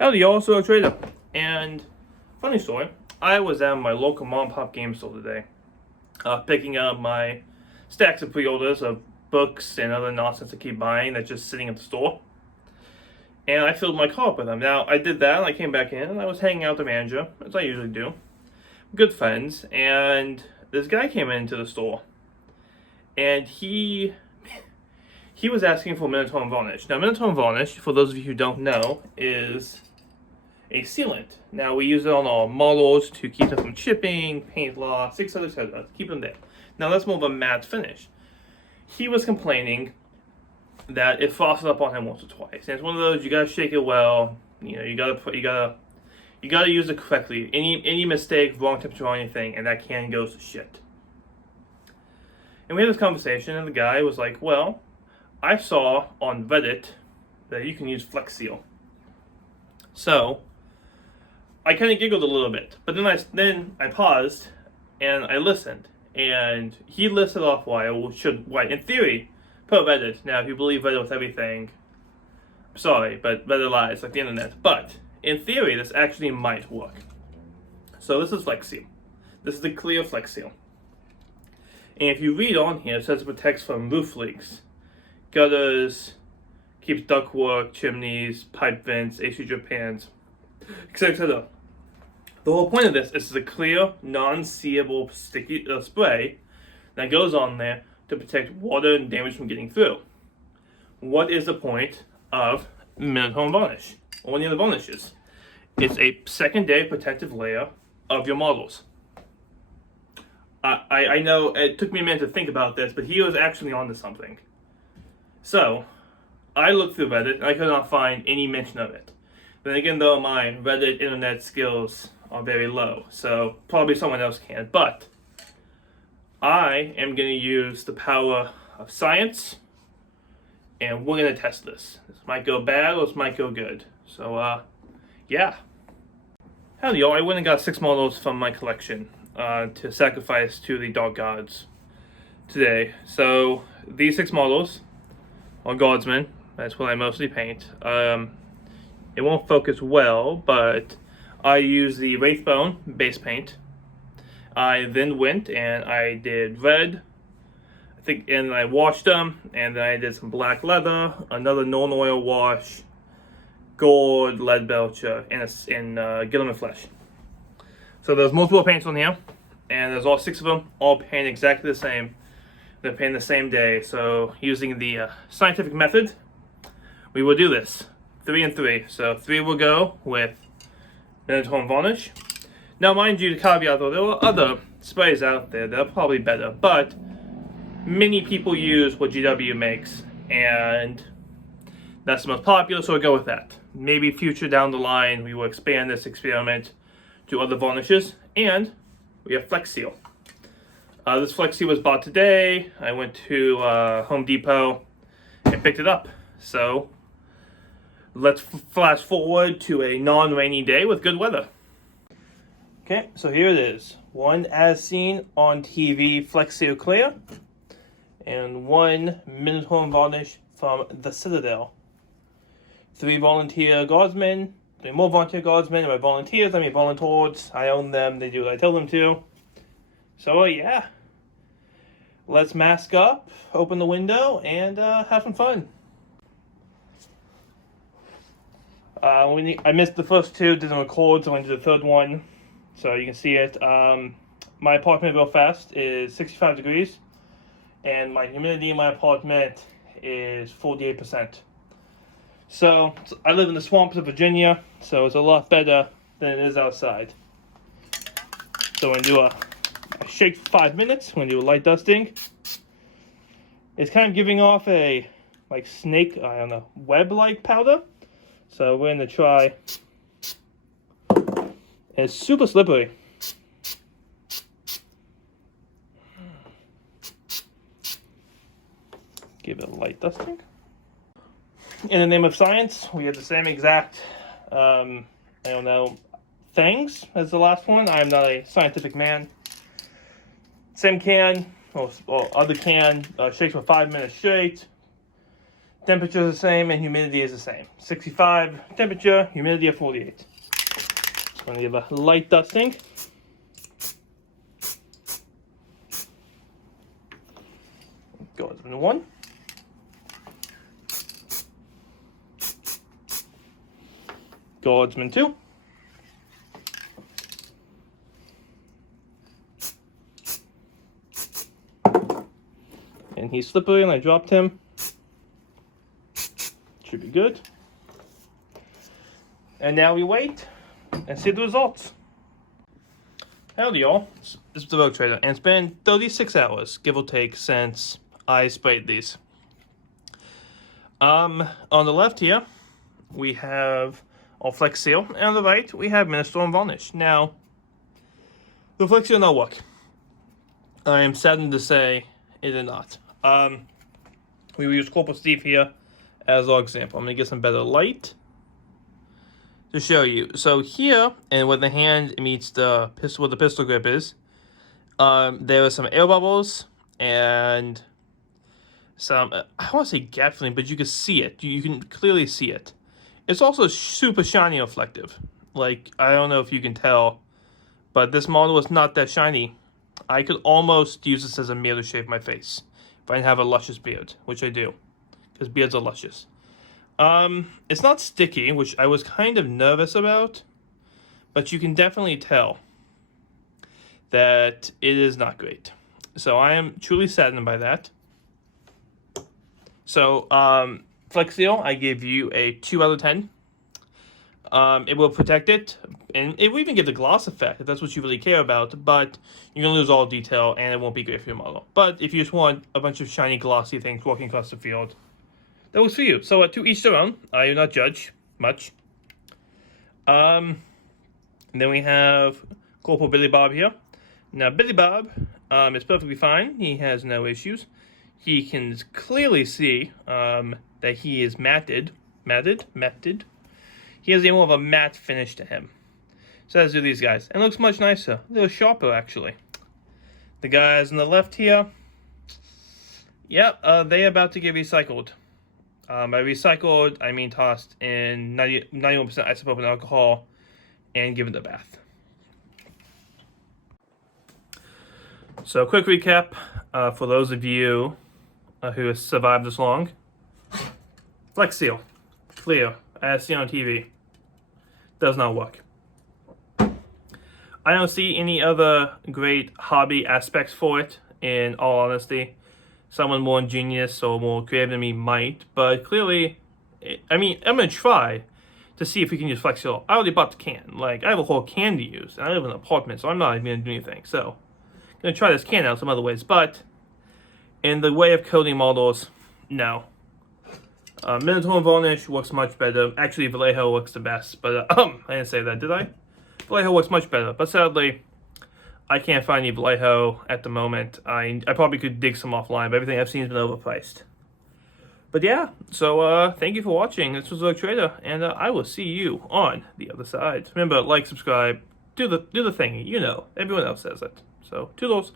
Howdy y'all, so Trader. And funny story, I was at my local mom and pop game store today, picking up my stacks of pre-orders of books and other nonsense I keep buying that's just sitting at the store. And I filled my car up with them. Now I did that and I came back in and I was hanging out with the manager, as I usually do. Good friends, and this guy came into the store and he was asking for Minotaur varnish. Now Minotaur varnish, for those of you who don't know, is a sealant. Now we use it on our models to keep them from chipping, paint loss, etc. Keep them there. Now that's more of a matte finish. He was complaining that it frosted up on him once or twice, and it's one of those you gotta shake it well. You know, you gotta use it correctly. Any mistake, wrong temperature or anything, and that can go to shit. And we had this conversation, and the guy was like, "Well, I saw on Reddit that you can use Flex Seal." So I kind of giggled a little bit, but then I paused and I listened, and he listed off why in theory put Reddit. Now, if you believe Reddit with everything, I'm sorry, but Reddit lies like the internet. But in theory, this actually might work. So this is Flex Seal. This is the clear Flex Seal, and if you read on here, it says it protects from roof leaks, gutters, keeps ductwork, chimneys, pipe vents, AC drip pans, etc. The whole point of this is a clear, non-seeable sticky spray that goes on there to protect water and damage from getting through. What is the point of Minotaur varnish, or any of the varnishes? It's a secondary protective layer of your models. I know it took me a minute to think about this, but he was actually onto something. So I looked through Reddit and I could not find any mention of it. Then again, though, my Reddit internet skills are very low, so probably someone else can. But I am going to use the power of science, and we're going to test this. This might go bad or this might go good. So, yeah. Howdy, y'all. I went and got 6 models from my collection to sacrifice to the dog gods today. So these 6 models are guardsmen. That's what I mostly paint. It won't focus well, but I use the Wraithbone base paint. I then went and I did red, and I washed them, and then I did some black leather, another non-oil wash, gold, lead belcher, and Gilliman flesh. So there's multiple paints on here, and there's all 6 of them, all painted exactly the same. They're painted the same day, so using the scientific method, we will do this. 3 and 3. So 3 will go with Minotaur varnish. Now, mind you, the caveat though, there are other sprays out there that are probably better, but many people use what GW makes, and that's the most popular, so we'll go with that. Maybe future down the line, we will expand this experiment to other varnishes, and we have Flex Seal. This Flex Seal was bought today. I went to Home Depot and picked it up. So let's flash forward to a non-rainy day with good weather. Okay, so here it is. One as seen on TV Flex Seal Clear, and 1 Minotaur varnish from the Citadel. 3 volunteer guardsmen, 3 more volunteer guardsmen, and by volunteers I mean volunteers. I own them, they do what I tell them to. So yeah, let's mask up, open the window, and have some fun. I missed the first 2, didn't record, so I went to the 3rd one. So you can see it. My apartment real fast is 65 degrees, and my humidity in my apartment is 48%. So I live in the swamps of Virginia, so it's a lot better than it is outside. So we're going to do a shake for 5 minutes. We're going to do a light dusting. It's kind of giving off a snake, I don't know, web-like powder. So we're going to try. It's super slippery. Give it a light dusting. In the name of science, we have the same exact, things as the last one. I am not a scientific man. Same can, or other can, shakes for 5 minutes straight. Temperature is the same and humidity is the same. 65 temperature, humidity at 48. Just going to give a light dusting. Guardsman 1. Guardsman 2. And he's slippery and I dropped him. Should be good. And now we wait and see the results. Howdy y'all, this is the Rogue Trader, and it's been 36 hours, give or take, since I sprayed these. On the left here, we have our Flex Seal, and on the right, we have Minister and Varnish. Now, the Flex Seal not work. I am saddened to say it did not. We will use Corporal Steve here as our example. I'm going to get some better light to show you. So here, and where the hand meets the pistol, where the pistol grip is, there are some air bubbles and some, I want to say gap filling, but you can see it. You can clearly see it. It's also super shiny and reflective. Like, I don't know if you can tell, but this model is not that shiny. I could almost use this as a mirror to shave my face if I didn't have a luscious beard, which I do, because beards are luscious. It's not sticky, which I was kind of nervous about, but you can definitely tell that it is not great. So I am truly saddened by that. So, Flex Seal, I give you a 2 out of 10. It will protect it, and it will even give the gloss effect if that's what you really care about, but you're going to lose all detail, and it won't be great for your model. But if you just want a bunch of shiny, glossy things walking across the field, that works for you. So to each their own. I do not judge much. And then we have Corporal Billy Bob here. Now, Billy Bob is perfectly fine. He has no issues. He can clearly see that he is matted. He has more of a matte finish to him. So as do these guys. And it looks much nicer. A little sharper, actually. The guys on the left here, yep, they're about to get recycled. By recycled, I mean tossed in 91% isopropyl alcohol and given a bath. So, quick recap for those of you who have survived this long. Flex Seal, clear, as seen on TV, does not work. I don't see any other great hobby aspects for it, in all honesty. Someone more ingenious or more creative than me might, but clearly, I mean, I'm going to try to see if we can use Flex Seal. I already bought the can. Like, I have a whole can to use, and I live in an apartment, so I'm not even going to do anything. So, I'm going to try this can out some other ways, but in the way of coating models, no. Minotaur and Varnish works much better. Actually, Vallejo works the best, but I didn't say that, did I? Vallejo works much better, but sadly, I can't find any Vallejo at the moment. I probably could dig some offline, but everything I've seen has been overpriced. But yeah, so thank you for watching. This was Rogue Trader, and I will see you on the other side. Remember, like, subscribe, do the thingy. You know, everyone else says it. So, toodles.